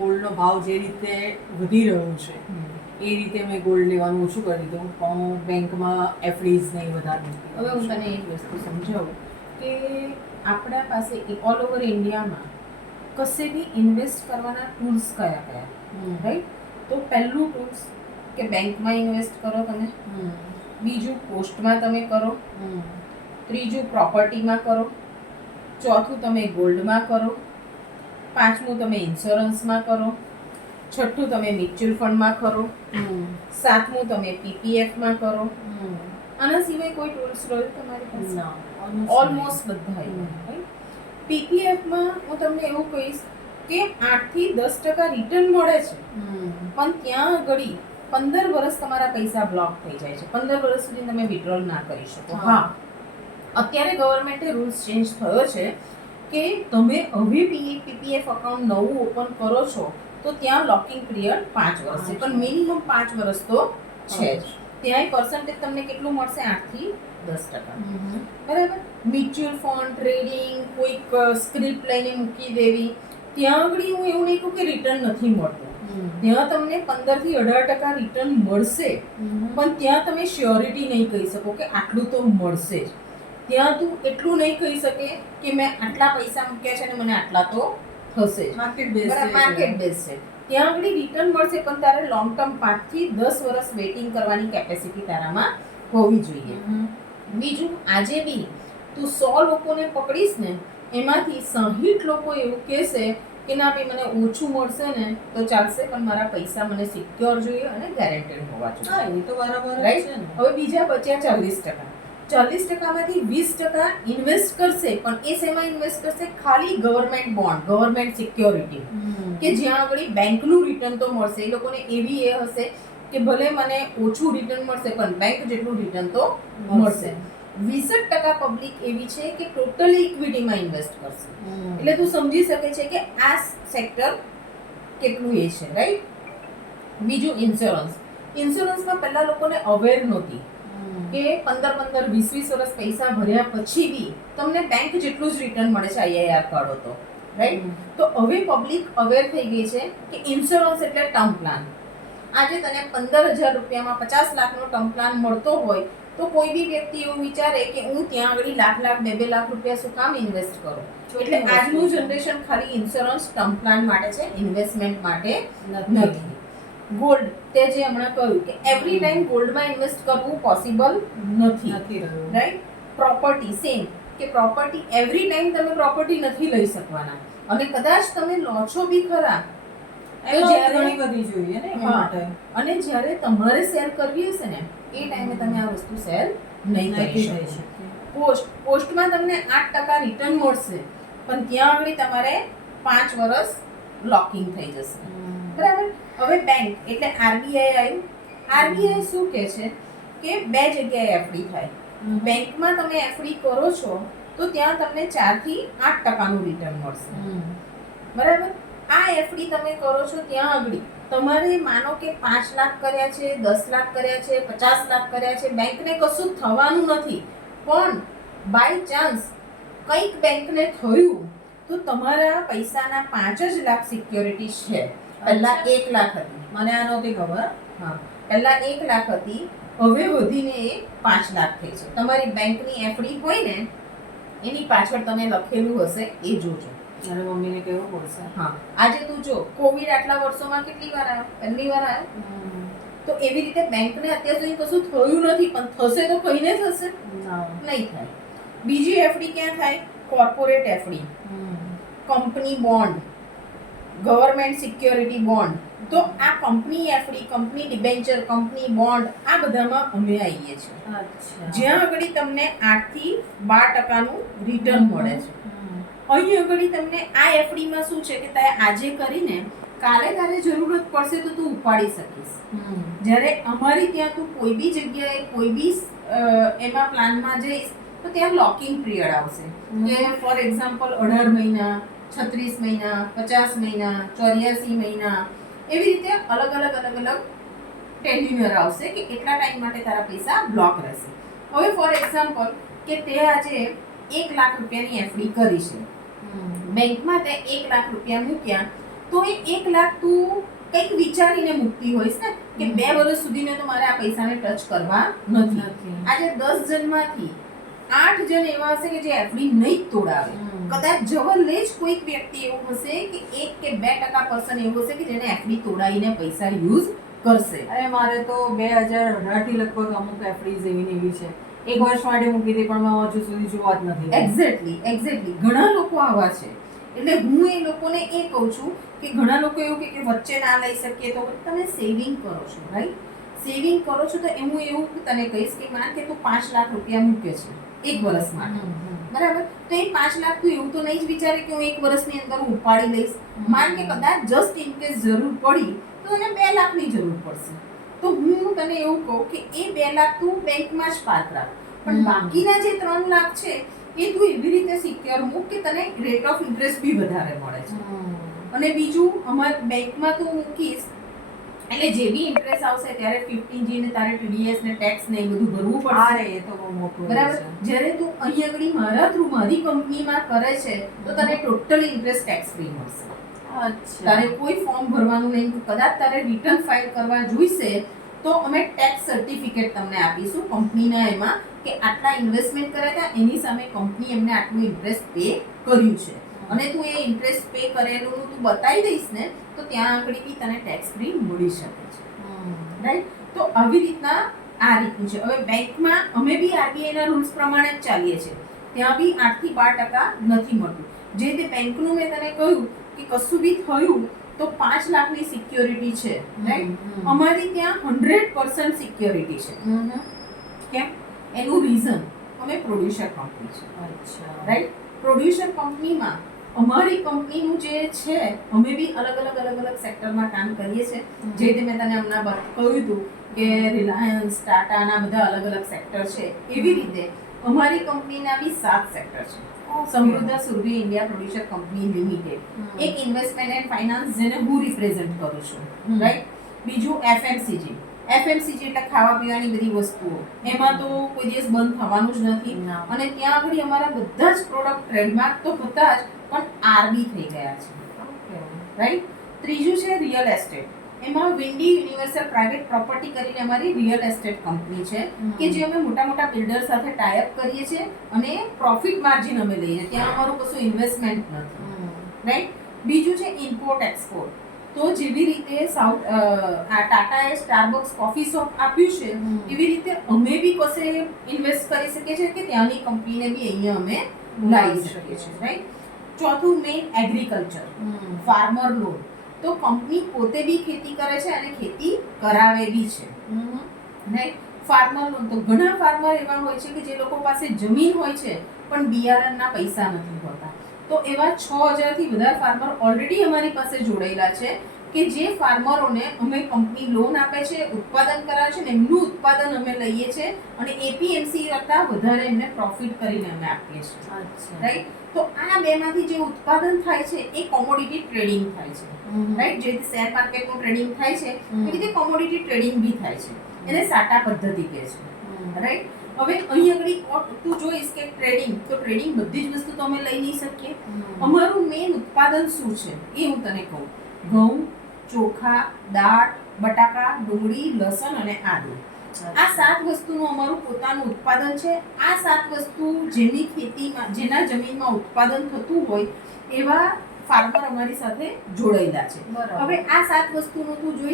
ગોલ્ડનો ભાવ જે રીતે વધી રહ્યો છે એ રીતે મેં ગોલ્ડ લેવાનું ઓછું કરી દીધું, પણ હું બેંકમાં એફડીઝ નહીં વધારતી. હવે હું તને એક વસ્તુ સમજાવું કે આપણા પાસે ઓલ ઓવર ઇન્ડિયામાં કશે બી ઇન્વેસ્ટ કરવાના ટૂલ્સ કયા કયા, રાઈટ? તો પહેલું ટૂલ્સ કે બેંકમાં ઇન્વેસ્ટ કરો તમે, બીજું પોસ્ટમાં તમે કરો, ત્રીજું પ્રોપર્ટીમાં કરો, ચોથું તમે ગોલ્ડમાં કરો, પાંચમું તમે ઇન્સ્યોરન્સમાં કરો, છઠ્ઠું તમે મ્યુચ્યુઅલ ફંડમાં કરો, સાતમું તમે પીપીએફમાં કરો. આના સિવાય કોઈ ટૂલ્સ રહ્યું તમારી પાસે? ઓલમોસ્ટ બધા. પીપીએફમાં હું તમને એવું કહીશ કે 8 થી 10% રિટર્ન મળે છે, પણ ત્યાં આગળ 15 વર્ષ તમારા પૈસા બ્લોક થઈ જાય છે. 15 વર્ષ સુધી તમે વિથડ્રોલ ના કરી શકો. હા, અત્યારે ગવર્મેન્ટે રૂલ્સ ચેન્જ થયો છે કે તમે હવે પીપીએફ અકાઉન્ટ નવું ઓપન કરો છો તો ત્યાં લોકિંગ પિરિયડ 5 વર્ષ છે, પણ મિનિમમ 5 વર્ષ તો છે જ. ત્યાંય પર્સન્ટેજ તમને કેટલું મળશે? 8 થી 10%. બરાબર. મ્યુચ્યુઅલ ફંડ, ટ્રેડિંગ, કોઈક સ્ક્રિપ્ટ લઈને મૂકી દેવી, ત્યાં આગળ હું એવું નહીં કહું કે રિટર્ન નથી મળતું. ત્યાં તમને 15 થી 18% રિટર્ન મળશે, પણ ત્યાં તમે શ્યોરિટી નહીં કહી શકો કે આટલું તો મળશે જ. ત્યાં તું એટલું નહીં કહી શકે કે મેં આટલા પૈસા મૂક્યા છે અને મને આટલા તો થશે જ. માર્કેટ બેઝ છે. ત્યાં આગળ રિટર્ન મળશે, પણ તારે લોંગ ટર્મ 5 થી 10 વર્ષ વેઇટિંગ કરવાની કેપેસિટી તારામાં હોવી જોઈએ. બીજું, આજે બી તું 100 લોકોને પકડીશ ને એમાંથી 60 લોકો એવું કહેશે કે ના ભાઈ મને ઓછું મળશે ને તો ચાલશે, પણ મારા પૈસા મને સિક્યોર જોઈએ અને ગેરંટેડ હોવા જોઈએ. હા, એ તો બરાબર છે ને. હવે બીજા બચ્યા 40%. 40%માંથી 20% ઇન્વેસ્ટ કરશે, પણ એ શેમાં ઇન્વેસ્ટ કરશે? ખાલી ગવર્મેન્ટ બોન્ડ, ગવર્મેન્ટ સિક્યોરિટી, કે જ્યાં આગળ બેંકનું રિટર્ન તો મળશે. એ લોકોને એવી એ હશે કે ભલે મને ઓછું રિટર્ન મળશે પણ બેંક જેટલું રિટર્ન તો મળશે. 20% પબ્લિક એવી છે કે ટોટલી ઇક્વિટીમાં ઇન્વેસ્ટ કરશે. એટલે તું સમજી શકે છે કે આ સેક્ટર કેટલું એ છે, રાઈટ? બીજું ઇન્સ્યોરન્સમાં પહેલા લોકોને અવેર નહોતી કે 15-15, 20-20 વર્ષ પૈસા ભર્યા પછી બી તમને બેંક જેટલું જ રિટર્ન મળે છે આઈઆઈઆર કાઢો તો, રાઈટ? તો હવે પબ્લિક અવેર થઈ ગઈ છે કે ઇન્સ્યોરન્સ એટલે ટર્મ પ્લાન. આજે તને 15,000 રૂપિયામાં 50 લાખનો ટર્મ પ્લાન મળતો હોય તો કોઈ બી વ્યક્તિ એવું વિચારે કે હું ત્યાં આગળ લાખ 2-2 લાખ રૂપિયા શું કામ ઇન્વેસ્ટ કરું? એટલે આજનું જનરેશન ખાલી ઇન્સ્યોરન્સ ટર્મ પ્લાન માટે છે, ઇન્વેસ્ટમેન્ટ માટે નથી. ગોલ્ડ, તે જે હમણાં કહ્યું કે એવરી ટાઈમ ગોલ્ડમાં ઇન્વેસ્ટ કરવું પોસિબલ નથી, રાઈટ? પ્રોપર્ટી સેમ, કે પ્રોપર્ટી એવરી ટાઈમ તમે પ્રોપર્ટી નથી લઈ શકવાના, અને કદાચ તમે લો છો બી ખરા તો ઘણી બધી જોઈએ ને માટે. અને જ્યારે તમારે સેલ કરવી હશે ને એ ટાઈમે તમે આ વસ્તુ સેલ નહીં કરી શકો. પોસ્ટમાં તમને 8% રિટર્ન મળશે, પણ ત્યાં આગળ તમારે 5 વર્ષ લોકિંગ થઈ જશે. બરાબર. હવે બેંક એટલે આરબીઆઈ આવ્યું. આરબીઆઈ શું કહે છે કે 2 જગ્યાએ એફડી થાય. બેંકમાં તમે એફડી કરો છો તો ત્યાં તમને 4 થી 8%નું રિટર્ન મળશે. બરાબર. આ એફડી તમે કરો છો ત્યાં આગળ તમારે માનો કે 5 લાખ કર્યા છે, 10 લાખ કર્યા છે, 50 લાખ કર્યા છે, બેંકને કશું થવાનું નથી, પણ બાય ચાન્સ કંઈક બેંકને થયું તો તમારા પૈસાના 5 જ લાખ સિક્યોરિટી છે. પહેલા 1 લાખ હતી, મને આ નહોતી ખબર. હા, પહેલા 1 લાખ હતી, હવે વધીને એ 5 લાખ થઈ છે. તમારી બેંકની એફડી હોય ને એની પાછળ તમે લખેલું હશે એ જોજો. અને મમ્મીને કેવું પડશે. હા, આજે તું જો કોવિડ આટલા વર્ષોમાં કેટલી વાર આવ્યો? પહેલી વાર આવ્યો. તો એવી રીતે બેંકને અત્યાર સુધી કશું થયું નથી, પણ થશે તો કહીને થશે? નહીં થાય. બીજી એફડી ક્યાં થાય? Corporate FD, company bond, government security bond. તો આ company FD, company debenture, company bond, આ બધામાં અમે આવીએ છીએ. જ્યાં આગળ તમને 8 થી 12%નું રિટર્ન મળે છે. અહીં આગળ તમને આ એફડીમાં શું છે કે તે આજે કરીને કાલે તારે જરૂરત પડશે તો તું ઉપાડી શકીશ. જ્યારે અમારી ત્યાં તું કોઈ બી જગ્યાએ કોઈ બી એમાં પ્લાનમાં જઈશ તો ત્યાં લોકિંગ પિરિયડ આવશે કે ફોર એક્ઝામ્પલ 18 મહિના, 36 મહિના, 50 મહિના, 84 મહિના, એવી રીતે અલગ અલગ ટેન્યુઅર આવશે કે એટલા ટાઈમ માટે તારા પૈસા બ્લોક રહેશે. હવે ફોર એક્ઝામ્પલ કે તે આજે 1 લાખ રૂપિયાની એફડી કરી છે, બેંકમાં તે 1 લાખ રૂપિયા મૂક્યા, તો તો એ 1 લાખ તું કંઈક વિચારીને મૂકતી હોઈશ ને કે 2 વર્ષ સુધીને તો મારે આ પૈસાને ટચ કરવા નથી. આજે 10 જણમાંથી 8 જણ એવા હશે કે જે એફડી નહીં જ તોડાવે. કદાચ જવલ્લે જ કોઈક વ્યક્તિ એવું હશે કે 1 કે 2% પર્સન એવું હશે કે જેને એફડી તોડાવીને પૈસા યુઝ કરશે. અરે મારે તો 2018 થી લગભગ અમુક એફડીઝ એવી ને એવી છે. 1 વર્ષ માટે મૂકી હતી પણ મેં હજુ સુધી જોવા જ નથી. એક્ઝેક્ટલી ઘણા લોકો આવા છે. એટલે હું એ લોકોને એ કહું છું કે ઘણા લોકો એવું કે વચ્ચે ના લઈ શકીએ તો તમે સેવિંગ કરો છો, રાઈટ? સેવિંગ કરો છો તો હું એવું તને કહીશ કે માન કે તું 5 લાખ રૂપિયા મૂકે છે 1 વર્ષ માટે, બરાબર? તો એ 5 લાખ તું એવું તો નહીં જ વિચારે કે હું 1 વર્ષની અંદર હું ઉપાડી લઈશ. માન કે કદાચ જસ્ટ ઇન કેસ જરૂર પડી તો તને 2 લાખની જરૂર પડશે. તો હું તને એવું કહું કે એ 2 લાખ તું બેંકમાં જ પાર્ક રાખ, પણ બાકીના જે 3 લાખ છે એ તું એવી રીતે સિક્યોર મૂક કે તને રેટ ઓફ ઇન્ટરેસ્ટ બી વધારે મળે છે. અને બીજું, અમાર બેંકમાં તું મૂકીશ એટલે જે બી ઇન્ટરેસ્ટ આવશે ત્યારે 15G ને તારે TDS ને ટેક્સ ને એ બધું ભરવું પડશે. એ તો બહુ મોટું બરાબર. જ્યારે તું અહીં આગળ મારા થ્રુ મારી કંપનીમાં કરે છે તો તને ટોટલી ઇન્ટરેસ્ટ ટેક્સ ફ્રી મળશે. અચ્છા. તારે કોઈ ફોર્મ ભરવાનું નહીં. કદાચ તારે રિટર્ન ફાઇલ કરવા જોઈશે તો અમે ટેક્સ સર્ટિફિકેટ તમને આપીશું કંપનીના એમાં કે આટલા ઇન્વેસ્ટમેન્ટ કર્યા હતા એની સામે કંપની એમને આટલું ઇન્ટરેસ્ટ પે કર્યું છે અને તું એ ઇન્ટરેસ્ટ પે કરેલું તું બતાવી દઈશ ને તો ત્યાં આગળ બી તને ટેક્સ ફ્રી મળી શકે છે, રાઈટ? તો આવી રીતના આ રીતનું છે. હવે બેંકમાં અમે બી આરબીઆઈના રૂલ્સ પ્રમાણે જ ચાલીએ છીએ. ત્યાં બી 8 થી 12% નથી મળતું. જે તે બેંકનું મેં તને કહ્યું કે કશું બી થયું તો 5 લાખની સિક્યોરિટી છે, રાઈટ? અમારી ત્યાં 100% સિક્યોરિટી છે. કેમ? એનું રીઝન અમે પ્રોડ્યુસર કંપની છે. અચ્છા. રાઈટ? પ્રોડ્યુસર કંપનીમાં અમારી કંપનીનું જે છે અમે બી અલગ સેક્ટરમાં કામ કરીએ છીએ. જે રીતે મેં તને હમણાં કહ્યું હતું કે રિલાયન્સ, ટાટાના બધા અલગ સેક્ટર છે, એવી રીતે અમારી કંપનીના બી 7 સેક્ટર છે. સમૃદ્ધ Surabhi India producer company limited, એક ઇન્વેસ્ટમેન્ટ એન્ડ ફાઇનાન્સ જેને હું રિપ્રેઝન્ટ કરું છું, રાઈટ? બીજું FMCG એટલે ખાવા પીવાની બધી વસ્તુઓ, એમાં તો કોઈ દિવસ બંધ થવાનું જ નથી. અને ત્યાં આગળ અમારા બધા જ પ્રોડક્ટ ટ્રેડમાર્ક તો હતા જ પણ RB થઈ ગયા છે, રાઈટ? ત્રીજું છે રિયલ એસ્ટેટ. એમાં વિન્ડી યુનિવર્સલ પ્રાઇવેટ પ્રોપર્ટી કરીને અમારી રિયલ એસ્ટેટ કંપની છે કે જે અમે મોટા બિલ્ડર સાથે ટાઈ અપ કરીએ છીએ અને પ્રોફિટ માર્જિન અમે લઈએ છીએ. ત્યાં અમારું કશું ઇન્વેસ્ટમેન્ટ નથી, રાઈટ? બીજું છે ઇમ્પોર્ટ એક્સપોર્ટ. તો જેવી રીતે ટાટાએ સ્ટારબક્સ કોફી શોપ આપ્યું છે એવી રીતે અમે બી કશે ઇન્વેસ્ટ કરી શકીએ છીએ કે ત્યાંની કંપનીને બી અહીંયા અમે લાવી શકીએ છીએ, રાઈટ? ચોથું મેઇન એગ્રીકલ્ચર, ફાર્મર લોન. તો કંપની પોતે બી ખેતી કરે છે અને ખેતી કરાવે બી છે, રાઈટ? ફાર્મર લોન તો ઘણા ફાર્મર એવા હોય છે કે જે લોકો પાસે જમીન હોય છે પણ બિયારણના પૈસા નથી હોતા. તો એવા 6000 થી વધારે ફાર્મર ઓલરેડી અમારી પાસે જોડાયેલા છે કે જે ફાર્મરોને અમે કંપની લોન આપે છે, ઉત્પાદન કરાવે છે ને એમનું ઉત્પાદન અમે લઈએ છીએ અને APMC કરતાં વધારે એમને પ્રોફિટ કરીને અમે આપીએ છીએ, રાઈટ? તો આ બેમાંથી જે ઉત્પાદન થાય છે એ કોમોડિટી ટ્રેડિંગ થાય છે, રાઈટ? જે રીતે શેર માર્કેટનું ટ્રેડિંગ થાય છે એ રીતે કોમોડિટી ટ્રેડિંગ બી થાય છે. એને સાટા પદ્ધતિ કહે છે, રાઈટ? હવે અહીં આગળ તું જોઈશ કે ટ્રેડિંગ બધી જ વસ્તુ તો અમે લઈ નહીં શકીએ. અમારું મેઇન ઉત્પાદન શું છે એ હું તને કહું. ઘઉં, ચોખા, દાળ, બટાકા, ડુંગળી, લસણ અને આદુ. આ 7 વસ્તુનું અમારું પોતાનું ઉત્પાદન છે. આ 7 વસ્તુ જેની ખેતીમાં, જેના જમીનમાં ઉત્પાદન થતું હોય એવા ફાર્મર અમારી સાથે જોડાયેલા છે. હવે આ 7 વસ્તુનું તું જોઈ